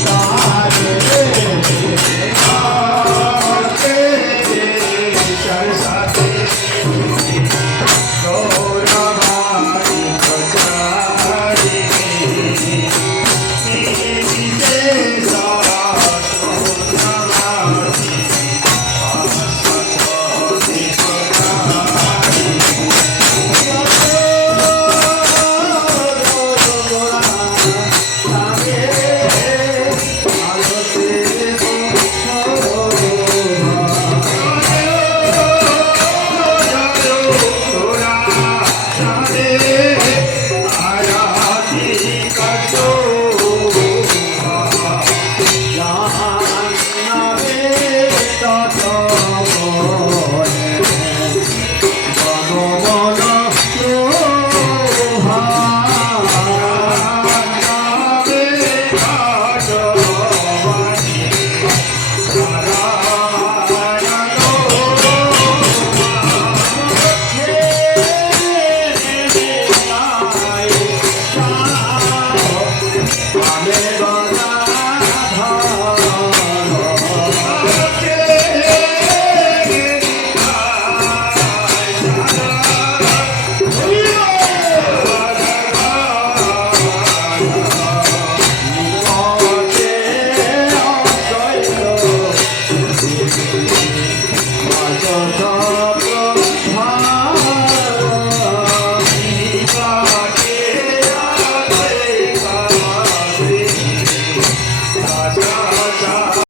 star.